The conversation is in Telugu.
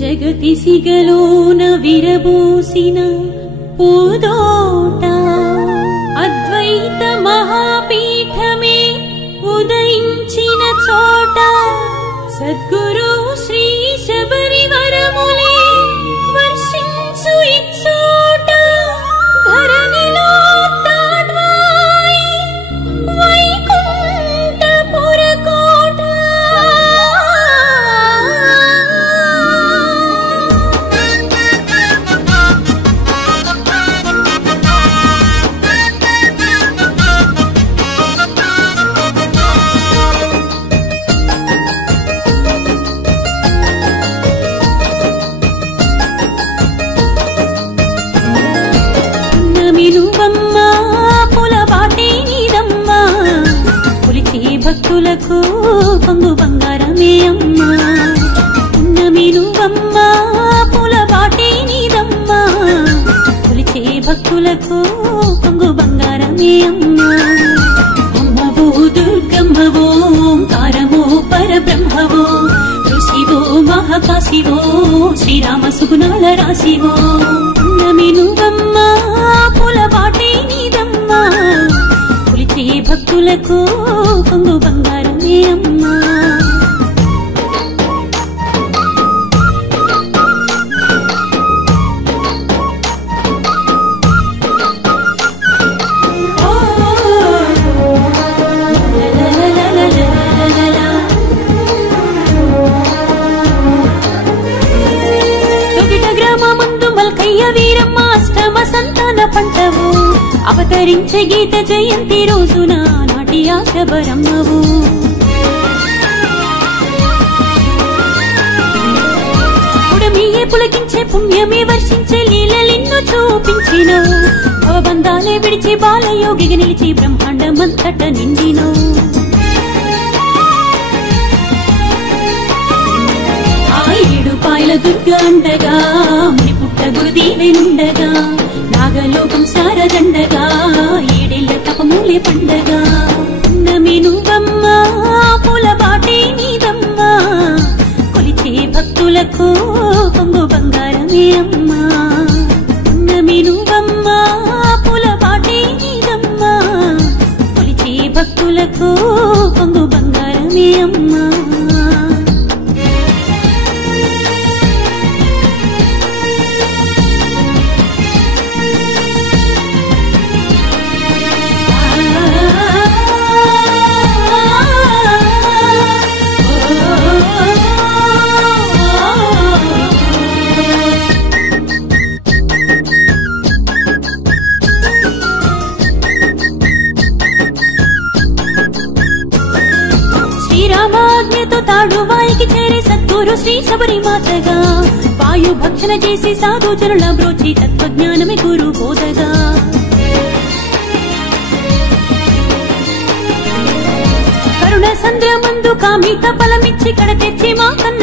జగతి సిగలోన విరబూసిన పూదోట అద్వైత మహాపీఠమే ఉదయించిన చోట సద్గురు శ్రీ శబరి వరములే వర్షించు ఇచ్చోట ధరణిలో తాడ్వాయి వైకుంఠపుర కోట భక్తులకు పొంగు బంగారమే అమ్మా పున్నమి నువ్వమ్మా పూల బాటే నీదమ్మా కొలిచే భక్తులకు పొంగు బంగారమే అమ్మా అమ్మవో దుర్గమ్మవో ఓంకారమో పరబ్రహ్మవో ఋషివో మహాకాశివో శ్రీరామ సుగుణాల రాశివో పున్నమి నువ్వమ్మా పూల బాటే నీదమ్మా కొలిచే భక్తులకు పొంగు బంగారమే అమ్మా తొగిట గ్రామమందు మల్కయ్య వీరమ్మ అష్టమ సంతాన పంటవు అవతరించే గీత జయంతి రోజున నాటి ఆశబరమ్మవు పుడమియే పులకించే పుణ్యమే వర్షించే లీలలిన్ను చూపించినవు భవబంధాలే విడిచి బాలయోగిగా నిలిచి బ్రహ్మాండమంతట నిండినవు ఆ 7 పాయల దుర్గ అండగా ముని పుట్ట గురుదీవెనుండగా నాగలోకం సారదండగా 7 ఏళ్ల తపమూలే పండగా పున్నమి నువ్వమ్మా పూల బాటే నీదమ్మా కొలిచే భక్తులకు పొంగు బంగారమే అమ్మా పున్నమి నువ్వమ్మా పూల బాటే నీదమ్మా కొలిచే భక్తులకు పొంగు బంగారమే అమ్మా శ్రీరామాజ్ఞతో తాడువాయికి చేరే సద్గురు శ్రీ శబరి మాతగా వాయు భక్షణ చేసి సాధు జనుల బ్రోచి తత్వజ్ఞానమే గురు బోధగా కరుణ సంద్రమందు కామిత ఫలమిచ్చి కడ తెచ్చి మా కన్న